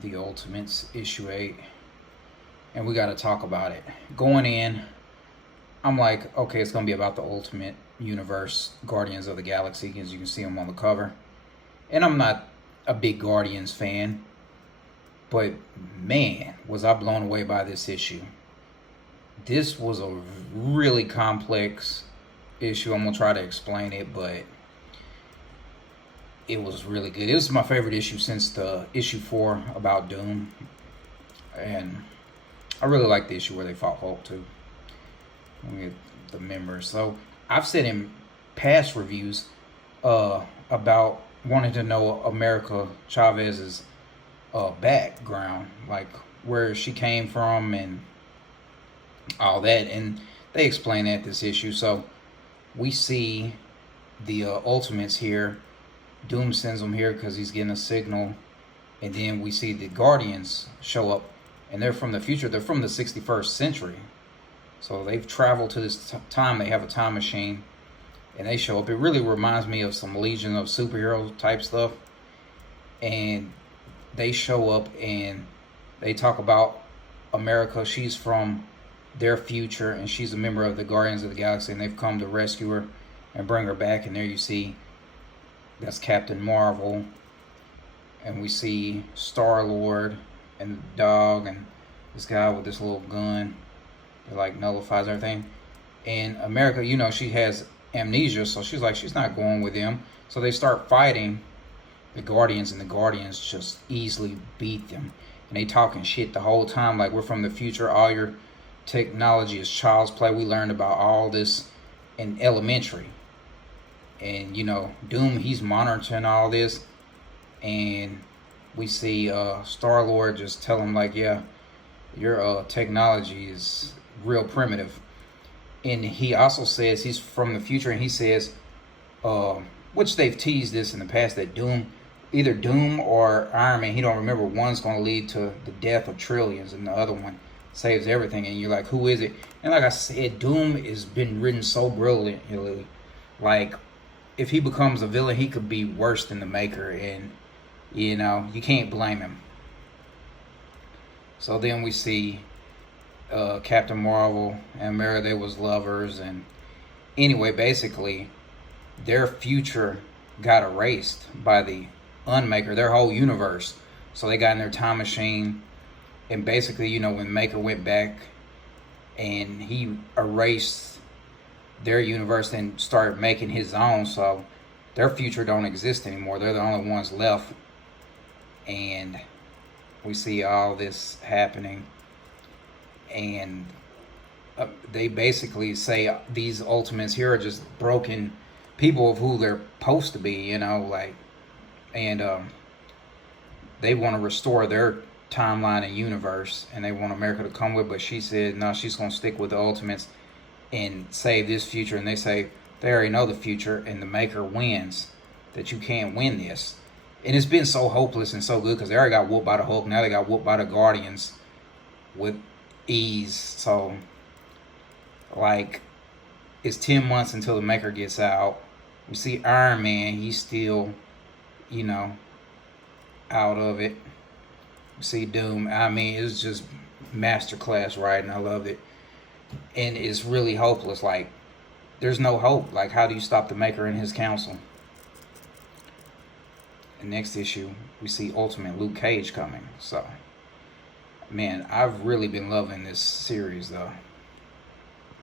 The Ultimates issue 8, and we got to talk about it. Going in, I'm like, okay, it's gonna be about the Ultimate Universe, Guardians of the Galaxy, as you can see them on the cover. And I'm not a big Guardians fan, but man, was I blown away by this issue. This was a really complex issue. I'm gonna try to explain it, but it was really good. It was my favorite issue since the issue 4 about Doom, and I really like the issue where they fought Hulk too. With the members. So I've said in past reviews about wanting to know America Chavez's background, like where she came from and all that, and they explain that this issue. So we see the Ultimates here. Doom sends them here because he's getting a signal, and then we see the Guardians show up, and they're from the future. They're from the 61st century, so they've traveled to this time. They have a time machine, and they show up. It really reminds me of some Legion of Superheroes type stuff, and they show up and they talk about America. She's from their future, and she's a member of the Guardians of the Galaxy, and they've come to rescue her and bring her back. And there you see, that's Captain Marvel, and we see Star-Lord and the dog and this guy with this little gun that like nullifies everything. And America, you know, she has amnesia, so she's like, she's not going with them. So they start fighting the Guardians, and the Guardians just easily beat them. And they talking shit the whole time, like, we're from the future, all your technology is child's play. We learned about all this in elementary. And, you know, Doom, he's monitoring all this. And we see Star-Lord just tell him, like, yeah, your technology is real primitive. And he also says he's from the future, and he says, which they've teased this in the past, that Doom, either Doom or Iron Man, he don't remember, one's going to lead to the death of trillions, and the other one saves everything. And you're like, who is it? And like I said, Doom has been written so brilliantly. Like, if he becomes a villain, he could be worse than the Maker, and, you know, you can't blame him. So then we see Captain Marvel and Mara, they was lovers, and anyway, basically, their future got erased by the Unmaker, their whole universe. So they got in their time machine, and basically, you know, when Maker went back and he erased their universe and started making his own, so their future don't exist anymore. They're the only ones left. And we see all this happening, and they basically say these Ultimates here are just broken people of who they're supposed to be, you know, like, and they want to restore their timeline and universe, and they want America to come with, but she said no, she's going to stick with the Ultimates and save this future. And they say they already know the future, and the Maker wins, that you can't win this. And it's been so hopeless and so good, because they already got whooped by the Hulk. Now they got whooped by the Guardians with ease. So, like, it's 10 months until the Maker gets out. We see Iron Man, he's still, you know, out of it. We see Doom. I mean, it's just masterclass writing. I loved it. And it's really hopeless. Like, there's no hope. Like, how do you stop the Maker and his council? And next issue, we see Ultimate Luke Cage coming. So, man, I've really been loving this series, though.